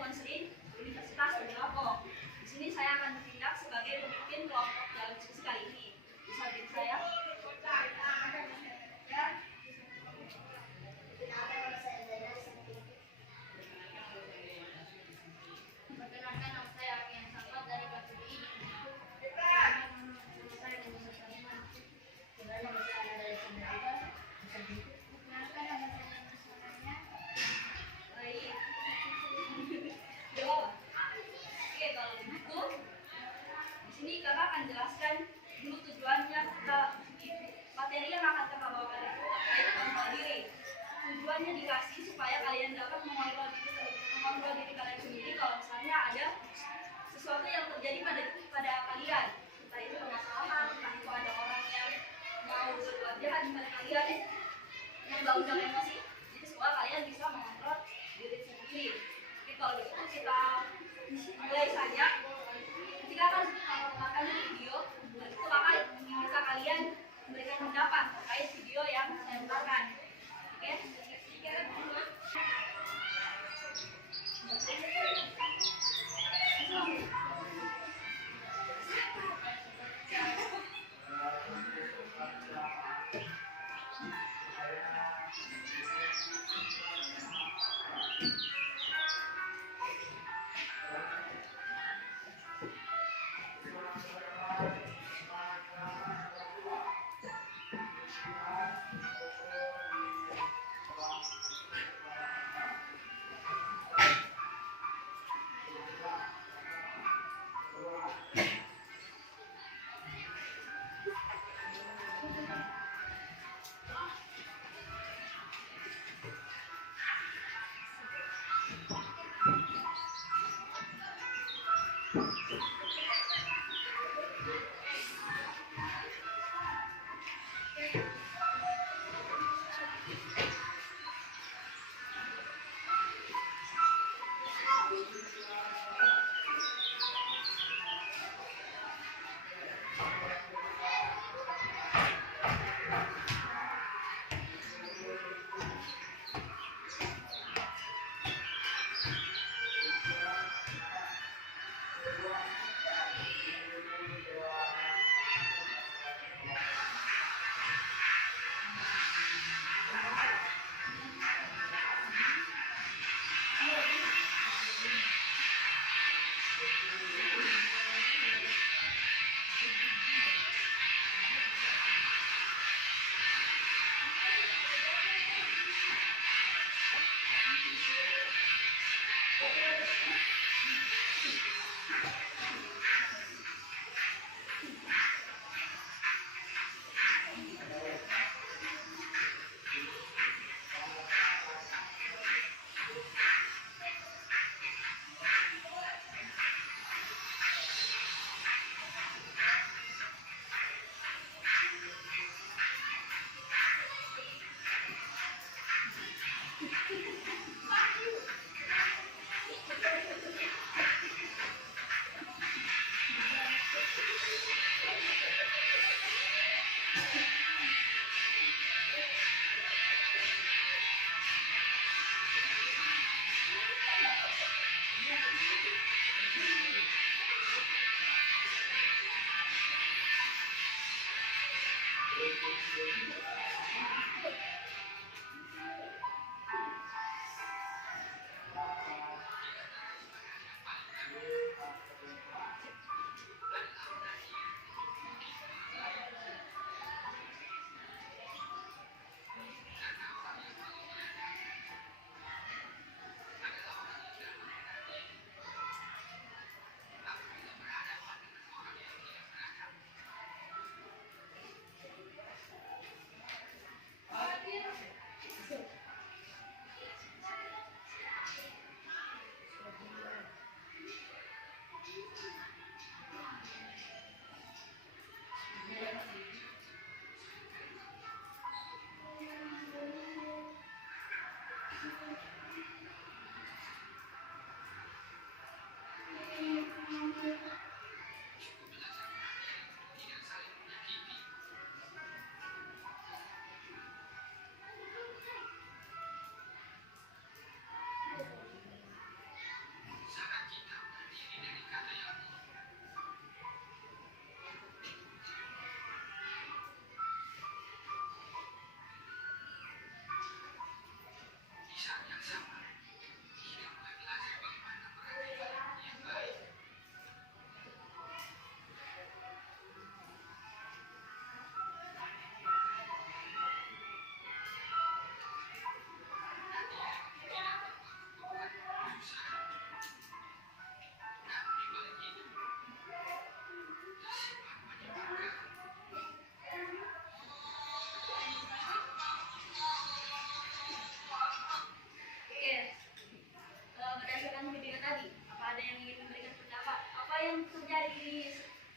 Konseling Universitas Depok. Di sini saya akan bertindak sebagai pemimpin kelompok dalam diskusi kali ini. Bisa beri saya? Perkenalkan, nama saya Aryan Samad dari kelas 7 I. Baik. Jawab. Oke, kalau begitu, di sini kakak akan jelaskan dulu tujuannya materi yang akan kakak bawakan itu terkait kontrol diri. Tujuannya dikasih supaya kalian dapat mengontrol diri kalian sendiri kalau misalnya ada sesuatu yang terjadi pada kalian, entah itu permasalahan, entah itu ada orang yang mau berbuat jahat pada kalian, yang undang emosi. Jadi supaya kalian bisa mengontrol diri sendiri. Oke, kalau begitu kita mulai saja. Ketika akan melakukan video, itu akan meminta kalian memberikan pendapat terkait video yang saya putarkan. Oke?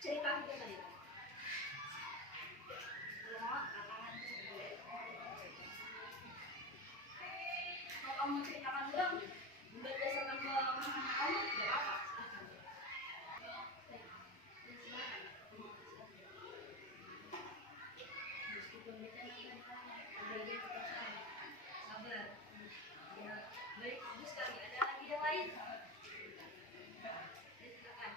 cerita kita tadi. Kalau tantangan kalau kamu ceritakan ulang berdasarkan pemahaman kamu tidak apa-apa, silahkan. Meskipun kita nanti berbeda perasaan. Sabar. Ya, baik, bagus sekali. Ada lagi yang lain? Ya, silakan.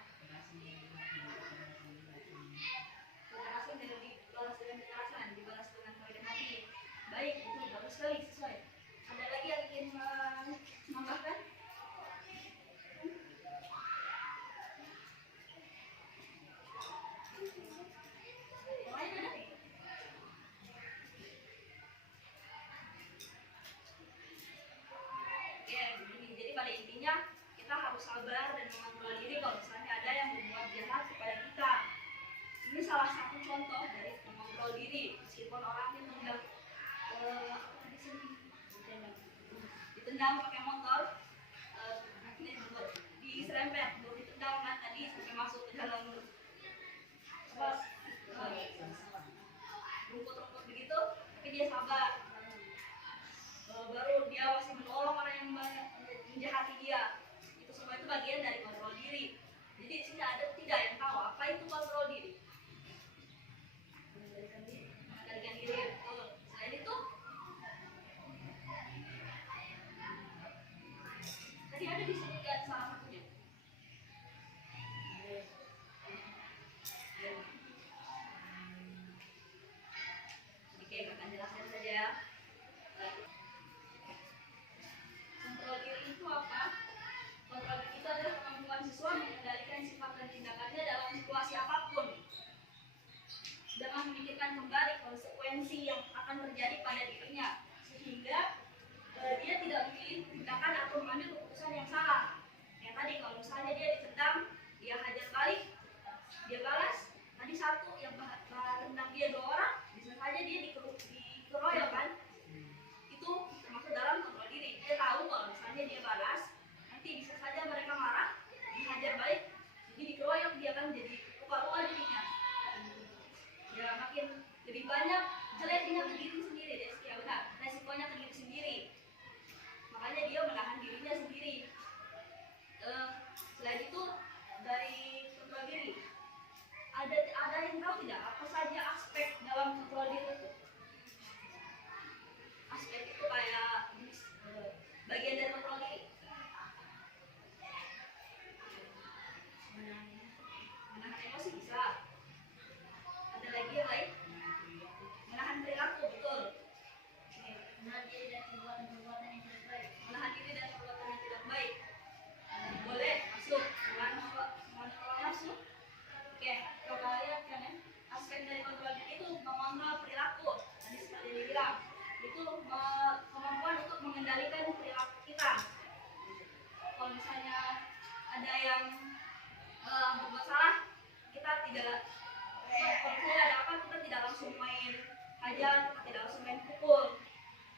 Kekerasan tidak dibalas dengan kekerasan, dibalas dengan kebaikan hati. Baik, itu bagus sekali, sesuai. Ada lagi yang ingin menambahkan? Yang lain ada? Ya, begini. Jadi pada intinya kita harus sabar dan mengontrol diri kalau misalnya ada yang berbuat jahat kepada kita. Ini salah satu contoh dari mengontrol diri. Meskipun orang ini tendang, apa di sini? Ditendang pakai motor, ini diserempet, baru ditendang kan tadi sampai masuk ke dalam apa, rumput-rumput begitu, tapi dia sabar. Baru dia masih menolong orang yang menjahati dia. Itu semua itu bagian dari kontrol diri. Jadi di sini ada tidak yang tahu apa itu kontrol diri. Mengendalikan diri. Betul. Selain itu, tadi ada disebutkan salah satunya. Oke, akan jelaskan saja. Kontrol diri itu apa? Kontrol diri itu adalah kemampuan siswa mengendalikan sifat dan tindakannya dalam situasi apapun, dengan memikirkan kembali konsekuensi yang akan terjadi pada dirinya, sehingga dia tidak memilih tindakan atau mengambil keputusan yang salah. Yang tadi kalau misalnya dia ditendang, dia hajar balik, dia balas. Tadi satu yang tendang dia 2 orang, bisa saja dia dikeroyok kan? Itu termasuk dalam kontrol diri. Dia tahu kalau misalnya dia balas, nanti bisa saja mereka marah, dihajar balik, jadi dikeroyok, dia kan jadi luka-luka dirinya. Ya makin lebih banyak jeleknya ke diri sendiri, ya benar, resikonya ke diri sendiri. Makanya dia menahan dirinya sendiri. Selain itu dari kontrol diri, ada yang tahu tidak apa saja aspek dalam kontrol diri itu? Aspek itu kayak bagian dari kontrol diri. Menahan emosi bisa. Ada lagi yang lain? Menahan perilaku, betul. Menahan diri dan perbuatan-perbuatan yang tidak baik. Menahan diri dan perbuatan yang tidak baik. Boleh masuk mengontrol nafsu. Oke, kalau kalian kan ya, aspek dari kontrol diri itu mengontrol perilaku. Tadi seperti dibilang, itu kemampuan untuk mengendalikan perilaku kita. Kalau misalnya ada yang berbuat salah, kita tidak, kalau misalnya ada apa, kita tidak langsung main hajar, kita tidak langsung main pukul.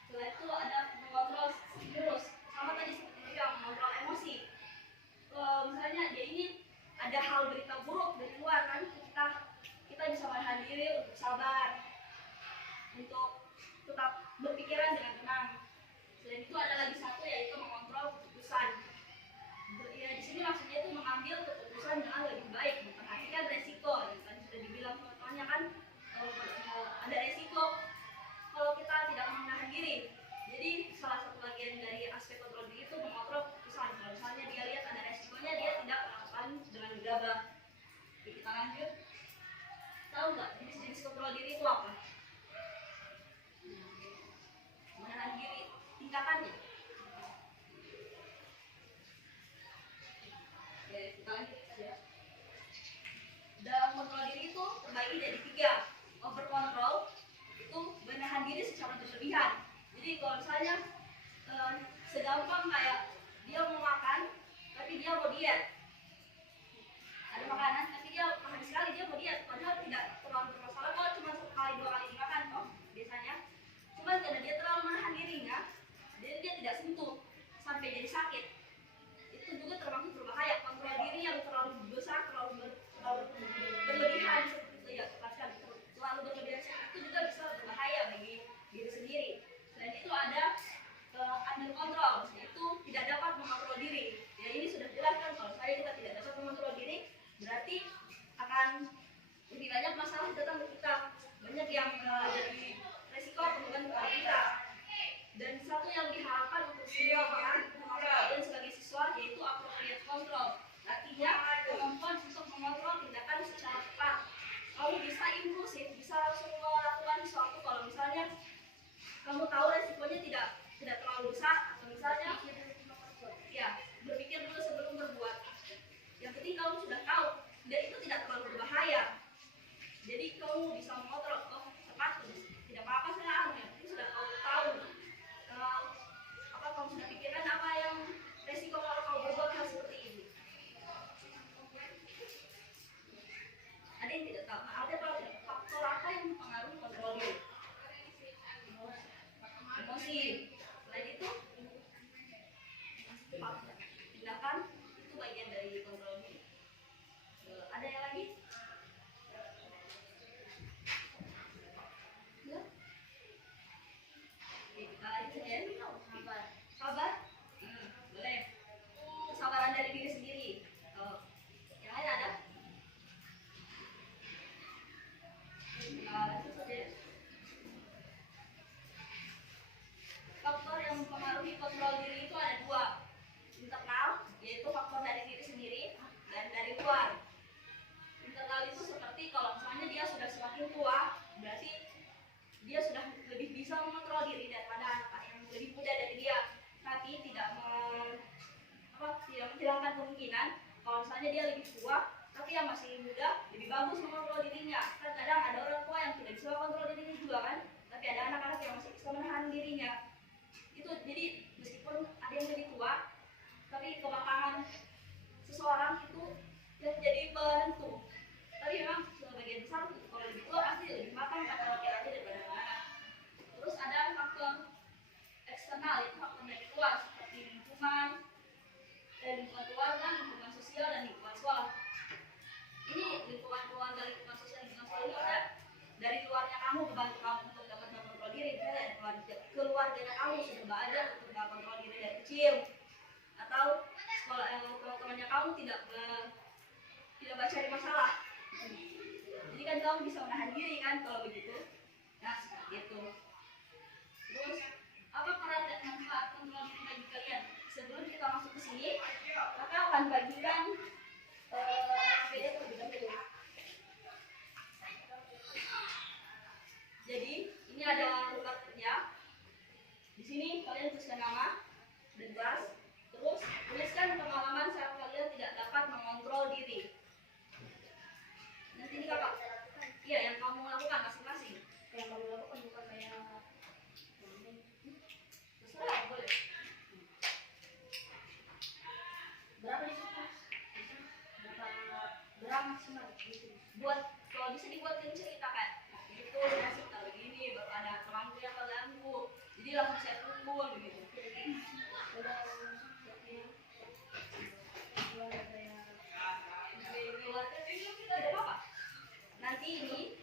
Setelah itu ada mengontrol stimulus, sama tadi seperti bilang, mengontrol emosi. Misalnya dia ini ada hal berita buruk dari luar kan, kita bisa menahan diri untuk sabar, untuk tetap berpikiran dengan tenang. Selain itu ada lagi satu, yaitu mengontrol keputusan. Ya di sini maksudnya itu mengambil keputusan dengan lebih baik, memperhatikan resiko. Yang tadi sudah dibilang contohnya kan, ada resiko kalau kita tidak menahan diri. Jadi salah satu bagian dari aspek kontrol diri itu mengontrol keputusan. Kalau misalnya dia lihat ada resikonya, dia tidak melakukan dengan gegabah. Oke, kita lanjut. Tahu nggak jenis-jenis kontrol diri itu apa? Menahan diri, tindakannya. Oke, kita lanjut saja. Dalam kontrol diri itu terbagi jadi 3. Over control itu menahan diri secara berlebihan. Jadi kalau misalnya segampang kayak dia mau makan, tapi dia mau diet. Ada makanan, tapi dia makan sekali, dia mau diet. Padahal tidak terlalu bermasalah kalau cuma 1 kali 2 kali dimakan toh biasanya. Cuma karena dia terlalu menahan dirinya, jadi dia tidak sentuh sampai jadi sakit. Itu juga termasuk berbahaya. Kontrol diri yang terlalu besar, terlalu berlebihan misalnya dia lebih tua tapi yang masih muda lebih bagus mengontrol dirinya. Kan kadang ada orang tua yang tidak bisa mengontrol dirinya juga kan, tapi ada anak-anak yang masih bisa menahan dirinya. Itu jadi meskipun ada yang lebih tua tapi kematangan seseorang itu yang jadi penentu. Tapi memang sebagian besar kalau lebih tua pasti lebih matang kata laki-laki daripada anak-anak. Terus ada faktor eksternal, itu faktor dari luar seperti lingkungan, lingkungan keluarga, lingkungan sosial, dan lingkungan sekolah. Ini lingkungan keluarga, lingkungan sosial, lingkungan sekolah itu ada dari luarnya kamu membantu kamu untuk dapat mengontrol diri. Misalnya keluarganya kamu sudah belajar untuk mengontrol diri dari kecil, atau sekolah teman-temannya kamu tidak cari masalah. Jadi kan kamu bisa menahan diri kan kalau begitu. Nah seperti itu. Terus apa peran dan manfaat kontrol diri bagi kalian? Sebelum kita masuk ke sini, maka akan bagikan PDF terlebih dahulu. Jadi ini ada lembar kerja. Di sini kalian tuliskan nama dan kelas. Terus tuliskan pengalaman saat kalian tidak dapat mengontrol diri. Nanti ini kakak. Iya, yang kamu lakukan masing-masing. Yang kamu lakukan bukan kayak terserah, boleh. Berapa di situ? Berapa maksimal? Buat kalau bisa dibuatkan cerita kan. Itu saya cerita begini, baru ada temanku yang keganggu. Jadi langsung saya kumpul begitu. Tidak apa-apa. Nanti ini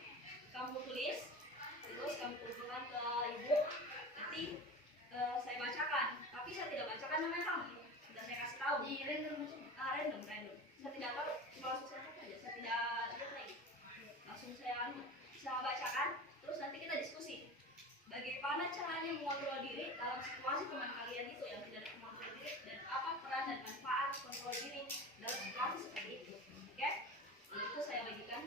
kamu tulis, terus kamu kumpulkan ke ibu. Nanti saya bacakan, tapi saya tidak bacakan namanya kamu. Sudah saya kasih tahu. Di random random. Saya tidak tahu, cuma langsung saya saja. Saya tidak lihat lagi. Langsung saya bacakan, terus nanti kita diskusi. Bagaimana caranya mengontrol diri dalam situasi teman kalian itu yang tidak ada mengontrol diri, dan apa peran dan manfaat kontrol diri dalam situasi seperti itu. Oke? Itu saya bagikan.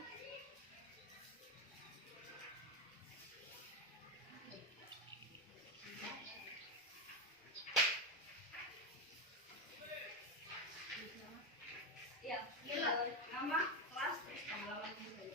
Ya, nama, kelas, terus pengalaman ini saja.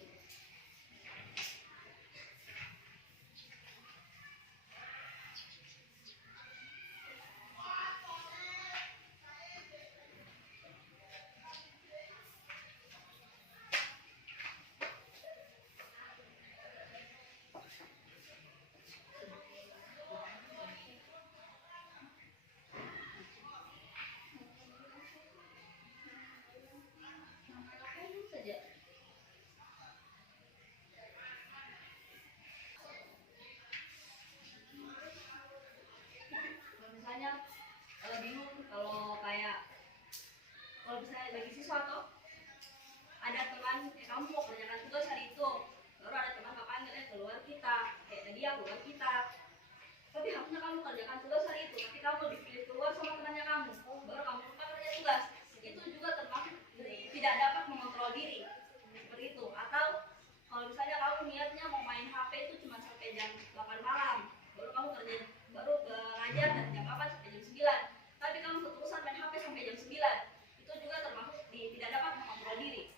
Saja. Kalau misalnya bingung kalau misalnya bagi siswa tuh ada teman kamu mau kerjakan tugas hari itu, baru ada teman panggil keluar kita, kayak tadi ya keluar kita, tapi harusnya kamu kerjakan tugas hari itu, tapi kamu dipilih keluar sama temannya kamu, baru kamu lupa kerja tugas. Itu juga termasuk tidak dapat mengontrol diri seperti itu. Atau kalau misalnya kamu niatnya mau main HP itu cuma sampai jam 8 malam, baru belajar dari jam 8 sampai jam 9, tapi kamu keterusan main HP sampai jam 9, itu juga termasuk tidak dapat mengontrol diri.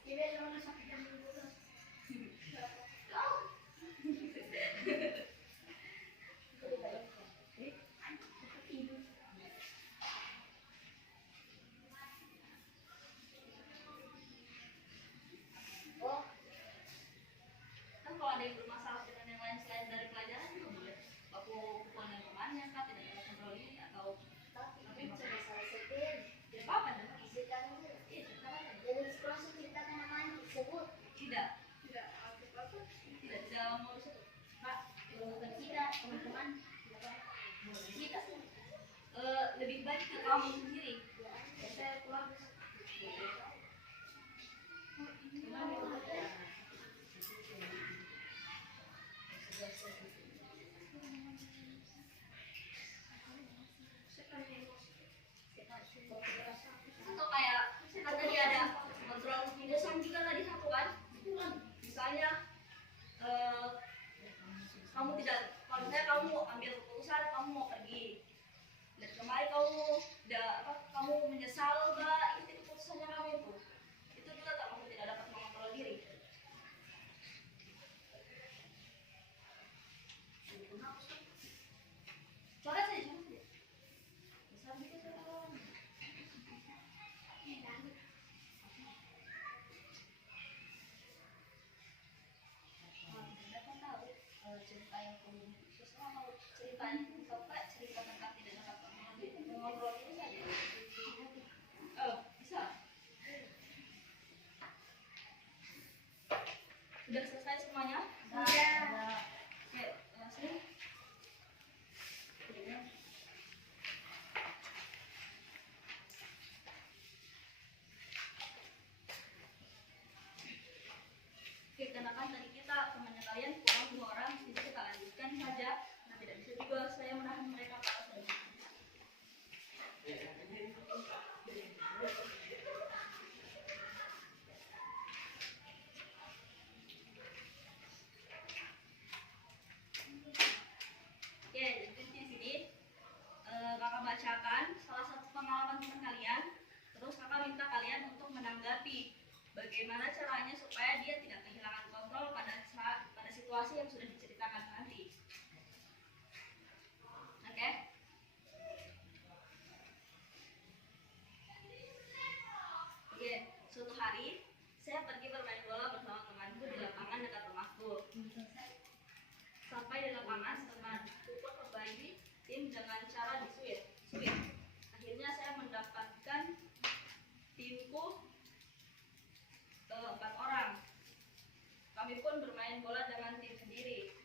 Kan kalau ada yang bermasalah dengan yang lain selain dari pelajaran itu boleh baku pukulan dengan temannya kan, tidak dapat kontrol diri atau Tapi bisa masalah setir. tidak apa-apa dan Ceritakan dulu. iya ceritakan. Jadi langsung ceritakan namanya tersebut. Tidak mau disebut Pak. Kalau bukan kita, teman-teman, Kita lebih baik ke kamu sendiri. saya keluar. Atau kayak kan tadi ada kontrol kebiasaan juga tadi satu kan. Misalnya kamu tidak, kalau misalnya kamu ambil keputusan kamu mau pergi dan kemarin kamu menyesal gak ikuti keputusannya kamu itu, Terus mau ceritain sampai cerita tentang tidak dapat mengontrol itu saja. Oh, bisa. Sudah selesai semuanya? Sudah. Oke, sini. Oke, karena kan tadi kita temannya kalian kurang 2 orang, jadi kita lanjutkan saja. Nah, tidak bisa juga saya menahan mereka kalau saja. Oke, jadi di sini kakak bacakan salah satu pengalaman teman kalian, terus kakak minta kalian untuk menanggapi bagaimana caranya supaya dia tidak kehilangan kontrol pada situasi yang sudah diceritakan nanti. Oke? Oke, suatu hari saya pergi bermain bola bersama temanku di lapangan dekat rumahku. Sampai di lapangan, temanku pun membagi tim dengan cara disuit. Akhirnya saya mendapatkan timku 4 orang. Kami pun bermain bola dengan tim sendiri.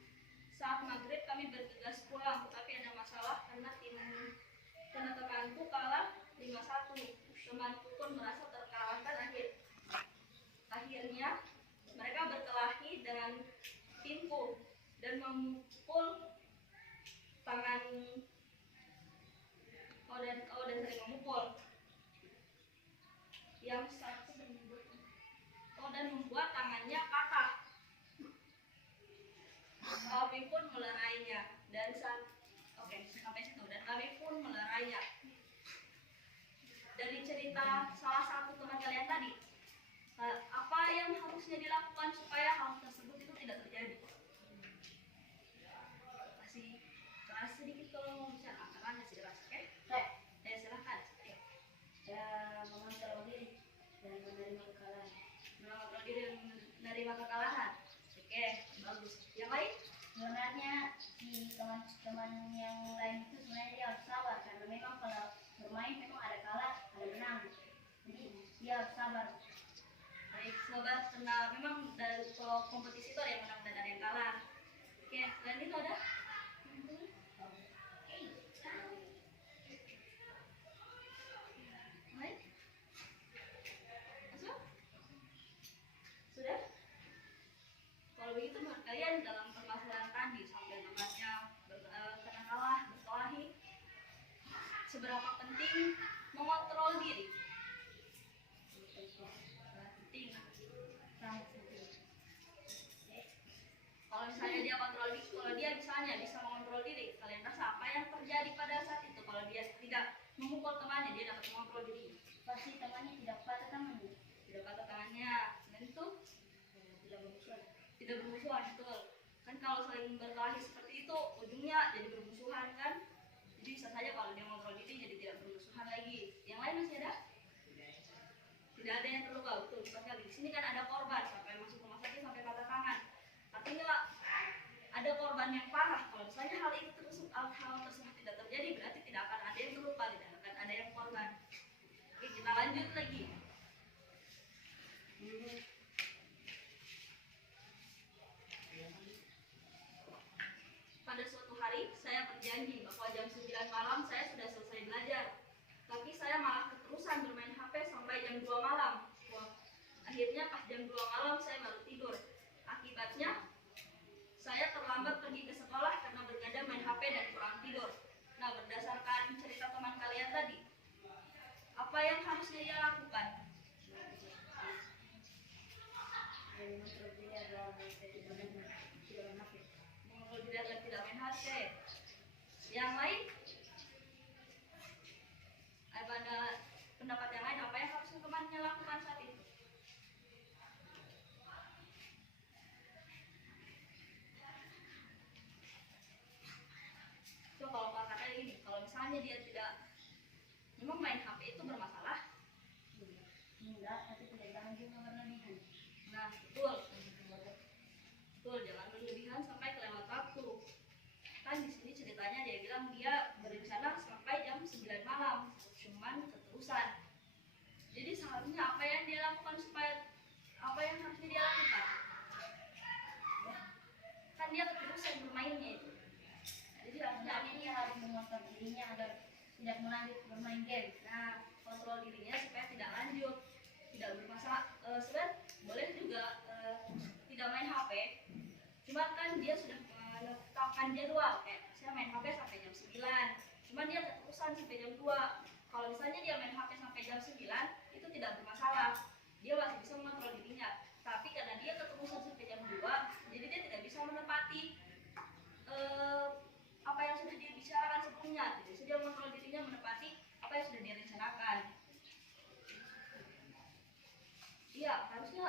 Saat maghrib kami bergegas pulang, tetapi ada masalah karena temanku kalah 5-1. Temanku pun merasa terkalahkan. Akhirnya mereka berkelahi dengan timku dan memukul tangan dan sering memukul yang satu dan membuat tangannya patah. Kami pun melerainya dan sampai situ dan kami pun melerainya. Dari cerita salah satu teman kalian tadi, apa yang harusnya dilakukan supaya hal tersebut itu tidak terjadi? Kasih keras sedikit kalau mau bicara, karena kasih keras, oke? Silahkan. Mengontrol diri dan menerima kekalahan. Mengontrol diri dan menerima kekalahan. Oke, bagus. Yang lain? Sebenarnya si teman-teman yang lain itu sebenarnya dia harus sabar karena memang kalau bermain memang ada kalah, ada menang. Jadi dia harus sabar. Baik, sahabat, karena memang dari kalau kompetisi itu ada yang menang dan ada yang kalah. Oke, selain itu ada? Baik. Masuk? Sudah? Kalau begitu menurut kalian dalam permasalahan tadi sampai temannya kena kalah, berkelahi, seberapa penting mengontrol diri? Penting. Kalau misalnya dia kontrol diri, kalau dia misalnya bisa mengontrol diri, kalian rasa apa yang terjadi pada saat itu? Kalau dia tidak memukul temannya, dia dapat mengontrol diri. Pasti temannya tidak patah tangannya. Tidak patah tangannya, dan itu Tidak bermusuhan. tidak bermusuhan, betul. Kan kalau saling berkelahi seperti itu, ujungnya jadi bermusuhan kan? Jadi bisa saja kalau dia mengontrol diri jadi tidak bermusuhan lagi. Yang lain masih ada? Tidak ada yang terluka, betul sekali. Di sini kan ada korban sampai masuk rumah sakit sampai patah tangan. Artinya ada korban yang parah. Kalau misalnya hal tersebut tidak terjadi, berarti tidak akan ada yang terluka, tidak akan ada yang korban. Oke, kita lanjut lagi. Pada suatu hari, saya berjanji bahwa jam 9 malam saya sudah selesai belajar. Tapi saya malah keterusan bermain HP sampai jam 2 malam. Akhirnya pas jam 2 malam saya baru tidur. Akibatnya, saya terlambat pergi ke sekolah karena bergadang main HP dan kurang tidur. Nah, berdasarkan cerita teman kalian tadi, apa yang harusnya dia lakukan? Mengontrol diri agar tidak main HP. Mengontrol diri agar tidak main HP. Yang lain? Ada pendapat yang lain? Apa yang harusnya temannya lakukan saat itu? So, kalau kata ini, kalau misalnya dia tidak memang main HP itu bermasalah. Enggak, tapi tidak jangan juga berlebihan. Nah, betul. Betul, jangan berlebihan sampai kelewat waktu. Kan di sini ceritanya dia bilang dia berencana sampai jam 9 malam, cuman keterusan. Jadi seharusnya apa yang dia lakukan supaya apa yang harusnya dia lakukan? Kan dia keterusan bermainnya itu. Jadi harusnya Sebenarnya dia harus mengontrol dirinya agar tidak melanjut bermain game. nah kontrol dirinya supaya tidak lanjut, tidak bermasalah. Sebenarnya boleh juga tidak main HP. Cuma kan dia sudah menetapkan jadwal kayak saya main HP sampai jam 9. Cuma dia keterusan sampai jam 2. Kalau misalnya dia main HP sampai jam 9 itu tidak bermasalah. Dia masih bisa mengontrol dirinya. Tapi karena dia keterusan sampai jam 2, jadi dia tidak bisa menepati apa yang sudah dia bicarakan sebelumnya. Tidak bisa dia mengontrol dirinya menepati apa yang sudah dia rencanakan. Iya, harusnya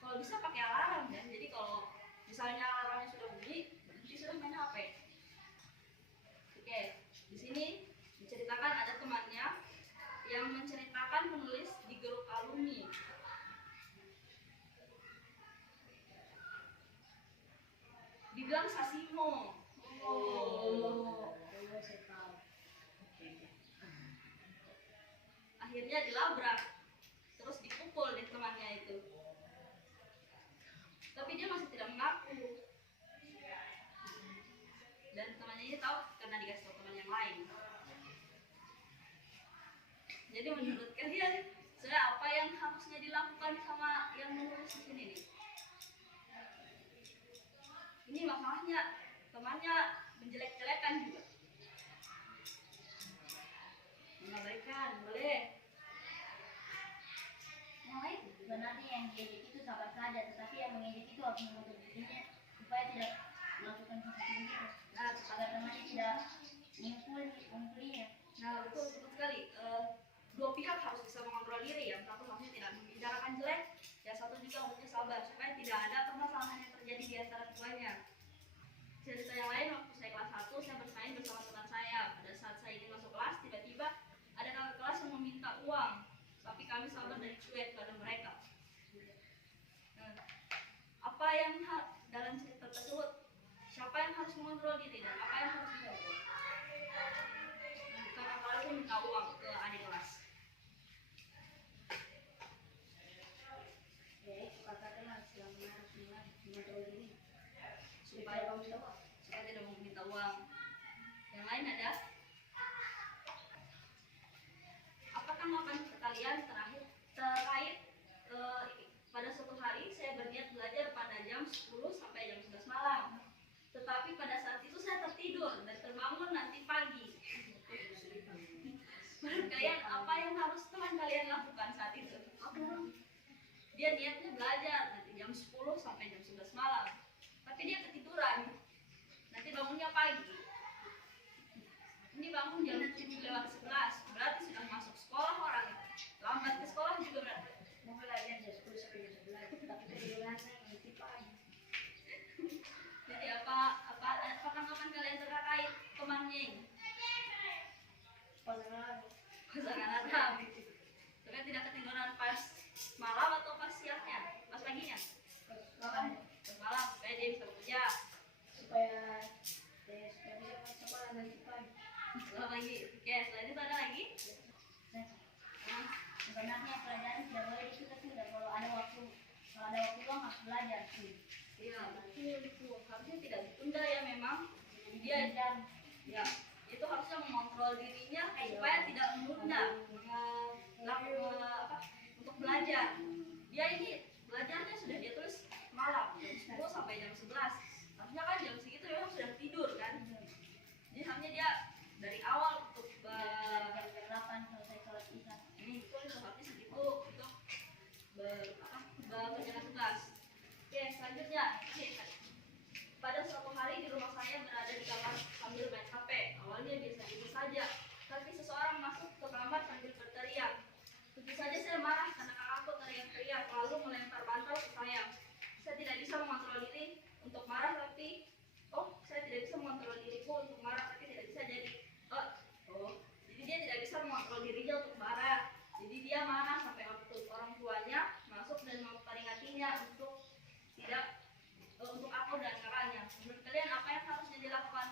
kalau bisa pakai alarm kan. Jadi kalau misalnya alarmnya sudah bunyi, nanti sudah main HP. Oke, di sini diceritakan ada temannya yang menceritakan menulis di grup alumni. Dibilang Sasimo. Saya tahu. Akhirnya dilabrak, terus dipukul deh temannya itu. Tapi dia masih tidak mengaku. Dan temannya ini tahu karena dikasih tahu teman yang lain. Jadi menurut kalian, sebenarnya apa yang harusnya dilakukan sama yang menulis di sini nih? Ini masalahnya temannya menjelek-jelekan juga. Mengabaikan, boleh. Yang lain sebenarnya yang diejek itu sabar saja, tetapi yang mengejek itu harus menutup dirinya supaya tidak melakukan sesuatu itu. Nah, Agar temannya tidak mengukulinya. Nah, betul sekali. Dua pihak harus bisa mengontrol diri. Yang satu harusnya tidak membicarakan jelek, yang satu juga harusnya sabar supaya tidak ada permasalahan yang terjadi di antara keduanya. Cerita yang lain, waktu saya kelas 1, saya bermain bersama teman saya. Pada saat saya ingin masuk kelas, tiba-tiba ada kakak kelas yang meminta uang. Tapi kami sabar dan cuek pada mereka. Nah, apa yang dalam cerita tersebut, siapa yang harus mengontrol diri dan apa yang harus dilakukan? Kakak kelas itu minta uang ke adik kelas. Jadi katakan harus mengontrol diri Supaya tidak meminta uang. Yang lain ada? Apa tanggapan kalian terakhir terkait pada suatu hari saya berniat belajar pada jam 10 sampai jam 11 malam. Tetapi pada saat itu saya tertidur dan terbangun nanti pagi. Menurut kalian apa yang harus teman kalian lakukan saat itu? Dia niatnya belajar nanti jam 10 sampai jam 11 malam. Tapi dia ketiduran. Nanti bangunnya pagi. Ini bangun jam 7 lewat 11. Berarti sudah masuk sekolah orang itu. Lambat ke sekolah juga berarti. mau belajar jam 10 sampai jam 11 tapi kedengarannya nanti pagi. Jadi apa tanggapan kalian terkait temannya ini? Pasangan Arab. Supaya tidak ketiduran pas malam atau pas siangnya, pas paginya. Pas malam supaya dia bisa bekerja. supaya bisa masuk sekolah nanti pagi. Setelah lagi, oke, selain itu ada lagi? Nah, sebenarnya pelajaran tidak boleh ditunda-tunda. Kalau ada waktu luang harus belajar sih. Iya, betul. Harusnya tidak ditunda ya memang. Dia Dan ya itu harusnya mengontrol dirinya supaya tidak menunda untuk belajar. Dia ini belajarnya sudah dia tulis malam jam 10 sampai jam 11. Harusnya kan jam segitu memang sudah tidur kan. Jadi harusnya dia dari awal untuk jam 8 selesai sholat isya. ini itu seperti segitu untuk bekerjakan tugas. Oke, selanjutnya pada suatu hari di rumah saya berada di kamar sambil main HP. Awalnya biasa-biasa saja, tapi seseorang masuk ke kamar sambil berteriak. Tentu saja saya marah karena kakakku teriak-teriak lalu melempar bantal ke saya. Saya tidak bisa mengontrol diri untuk marah saya tidak bisa mengontrol diriku untuk marah tapi tidak bisa jadi jadi dia tidak bisa mengontrol dirinya untuk marah. Jadi dia marah sampai waktu orang tuanya masuk dan memperingatinya untuk tidak untuk aku dan kakaknya. Menurut kalian apa yang harusnya dilakukan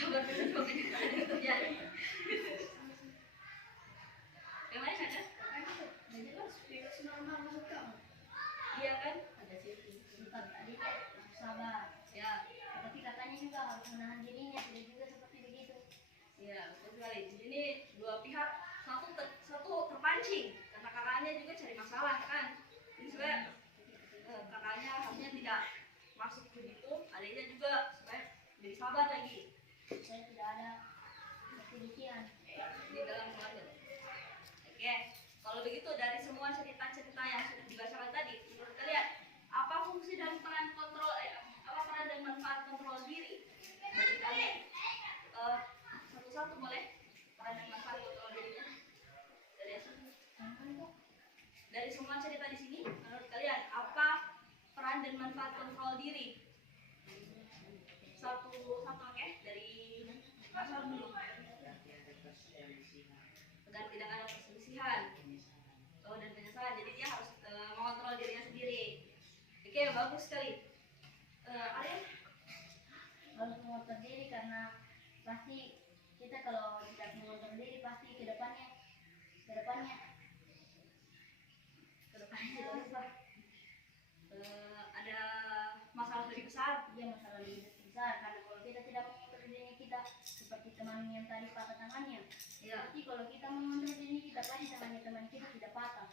sabar dulu ini ada terjadi. Yang lain ada? Nah, jelas virus normal menurut kamu. Iya kan? Ada sih. Bukan tadi harus sabar. Ya, Tapi katanya juga harus menahan dirinya, tidak juga seperti begitu. ya betul sekali. Di sini dua pihak satu terpancing karena kakaknya juga cari masalah kan. Jadi supaya kakaknya harusnya tidak masuk begitu, adiknya juga supaya jadi sabar lagi Saya tidak ada kepikiran. di dalam keluarga. Oke, kalau begitu dari semua cerita-cerita yang sudah dibacakan tadi, menurut kalian apa fungsi dan peran apa peran dan manfaat kontrol diri bagi kalian? Satu-satu boleh peran dan manfaat kontrol dirinya dari Asun. Dari semua cerita di sini, menurut kalian apa peran dan manfaat kontrol diri? Satu-satu oke, dari Asun dulu. Agar tidak ada perselisihan dan penyesalan, jadi dia harus mengontrol dirinya sendiri. Oke, bagus sekali. Arya? Harus mengontrol diri karena pasti kita kalau tidak mengontrol diri pasti kedepannya Ada masalah lebih besar. dia masalah lebih besar karena kalau kita tidak mengontrol diri kita seperti teman yang tadi patah tangannya. Ya, Jadi kalau kita mengontrol diri kita pasti teman kita tidak patah.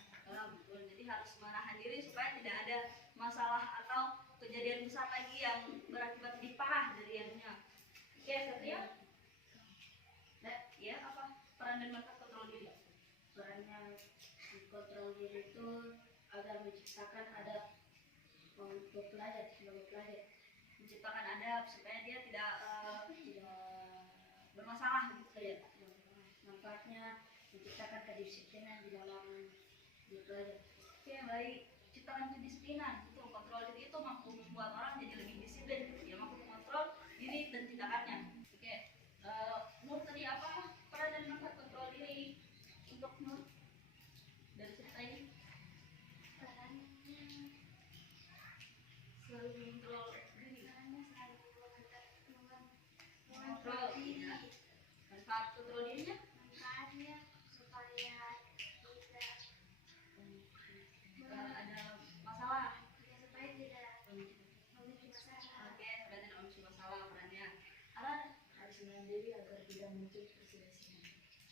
betul. Jadi harus menahan diri supaya tidak ada masalah atau kejadian besar lagi yang berakibat lebih parah dari yang. Oke, Satria? Ya, apa peran dan manfaat kontrol diri? Perannya kontrol diri itu agar menciptakan adab untuk pelajar sebagai pelajar. Menciptakan adab supaya dia tidak bermasalah gitu ya. Manfaatnya menciptakan kedisiplinan di dalam belajar. Oke, baik. Ciptakan kedisiplinan itu kontrol diri itu mampu membuat orang jadi lebih disiplin. Dia mampu mengontrol diri dan tindakannya. Oke, Nur tadi apa peran dan manfaat kontrol diri untuk Nur dari cerita ini? Selalu mengontrol diri. Mengontrol diri. Manfaat kontrol dirinya? Ada masalah. Oke, supaya tidak muncul masalah perannya. Alan Harus menahan diri agar tidak muncul perselisihan.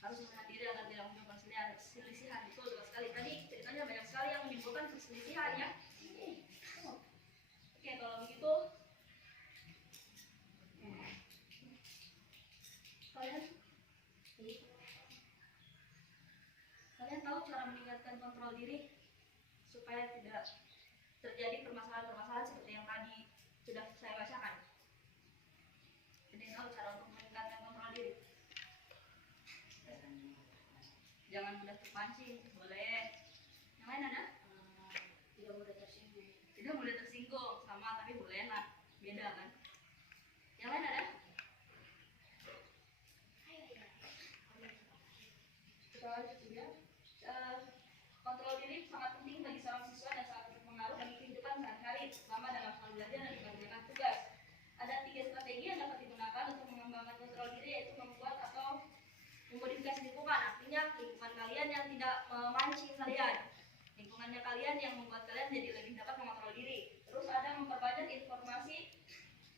harus menahan diri agar tidak muncul perselisihan. Betul sekali. Tadi ceritanya banyak sekali yang menimbulkan perselisihan ya. Oke, kalau begitu kalian tahu cara meningkatkan kontrol diri supaya tidak terjadi permasalahan-permasalahan seperti yang tadi sudah saya bacakan. Jadi tahu cara untuk meningkatkan kontrol diri. Jangan mudah terpancing, boleh. Yang lain ada? Tidak mudah tersinggung. Tidak mudah tersinggung, sama tapi boleh lah. Beda kan? Yang lain ada? Kita lanjut ya. Kontrol diri sangat penting bagi seorang siswa dan sangat berpengaruh bagi kehidupan sehari-hari, terutama dalam hal belajar dan mengerjakan tugas. Ada 3 strategi yang dapat digunakan untuk mengembangkan kontrol diri, yaitu membuat atau memodifikasi lingkungan. Artinya lingkungan kalian yang tidak memancing kalian, lingkungannya kalian yang membuat kalian jadi lebih dapat mengontrol diri. Terus ada memperbanyak informasi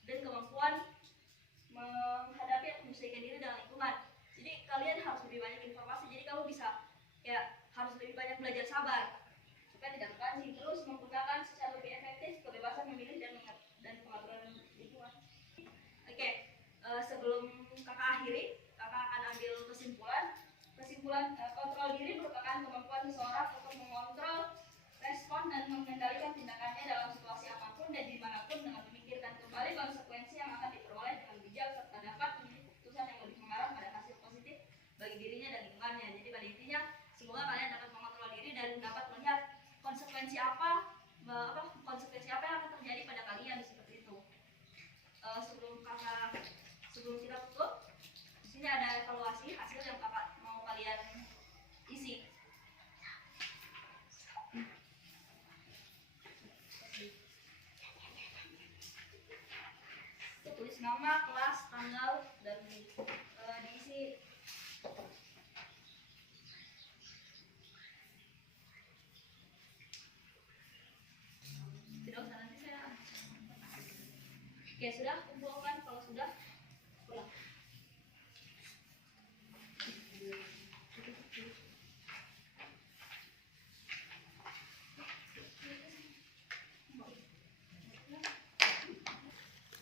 dan kemampuan menghadapi atau menyesuaikan diri dengan lingkungan. Jadi kalian harus lebih banyak informasi, jadi kamu bisa harus lebih banyak belajar sabar supaya tidak terpancing. Terus menggunakan secara lebih efektif kebebasan memilih dan pengaturan lingkungan. Oke, sebelum kakak akhiri, kakak akan ambil kesimpulan kontrol diri merupakan kemampuan seseorang untuk mengontrol respon dan mengendalikan tindakannya dalam situasi apapun dan dimanapun dengan memikirkan kembali konsekuensi yang akan diperoleh dengan bijak serta dapat memilih keputusan yang lebih mengarah pada hasil positif bagi dirinya dan lingkungannya. Jadi pada intinya semoga kalian dapat mengontrol diri dan dapat melihat konsekuensi apa yang akan terjadi pada kalian seperti itu. Sebelum kita tutup, di sini ada evaluasi hasil yang kakak mau kalian isi. Tulis nama, kelas, tanggal, dan Oke, sudah kumpulkan. Kalau sudah, pulang.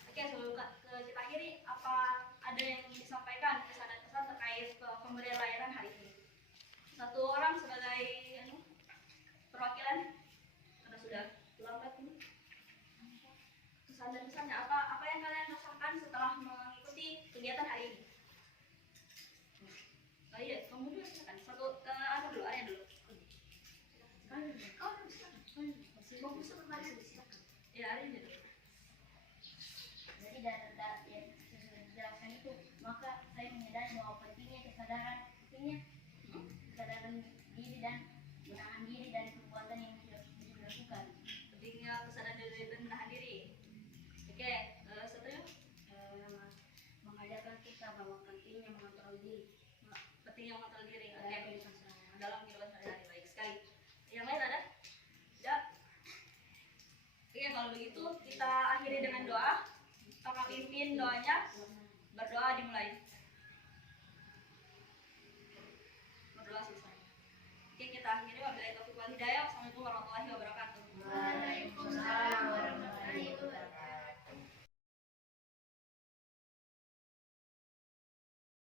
Oke, sebelum kita akhiri, apa ada yang ingin disampaikan kesan dan pesan terkait pemberian layanan hari ini? Satu orang sebagai perwakilan, karena sudah lambat ini. Kesan dan pesannya apa yang kalian rasakan setelah mengikuti kegiatan hari ini? Oh iya, kamu dulu silakan. Satu dulu, Arya dulu. Oh, bagus sekali, silakan. Ya, Arya dulu. Jadi dari yang sudah dijelaskan itu, maka saya menyadari bahwa pentingnya kesadaran diri dan menahan diri dari perbuatan yang tidak dilakukan. Pentingnya kesadaran diri dan menahan diri. Oke, setuju? Mengajarkan kita bahwa pentingnya mengontrol diri. Pentingnya mengontrol diri. Oke, dalam kehidupan sehari-hari. Baik sekali. Yang lain ada? Tidak? Oke, kalau begitu kita akhiri dengan doa. Kakak pimpin doanya. Berdoa dimulai.